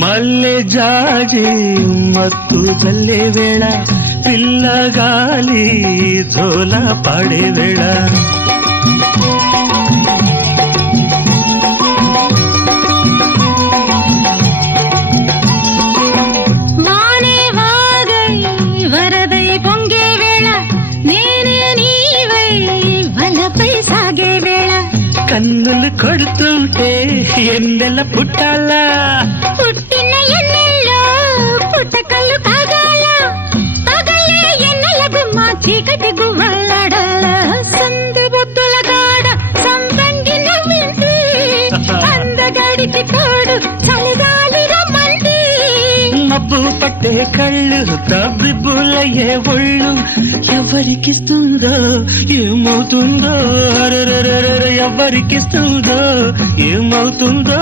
మల్లె జాజి మత్తు చల్లే వేళ పిల్లగాలి జోల పాడే వేళ వానే వాగై వరదై పొంగే వేళ నేనే నీవై వలపై సాగే వేళ కన్నులు కొడుతుంటే ఎన్నెల పుట్టాలా పుట్టిన ఎన్నెల్లో పుట్టకల్లు కాగాల పగలే ఎన్నెల గుమ్మ చీకటి గువ్వలాడాల సంధి బుద్ధుల గాడ సంపంగి నవ్వింది అందగాడికి తోడు చలిగాలి రమ్మంది మబ్బు పట్టే కళ్ళు తబ్బిబ్బులయ్యే ఒళ్ళు ఎవరికిస్తుందో ఏమవుతుందో ఎవరికిస్తుందో ఏమవుతుందో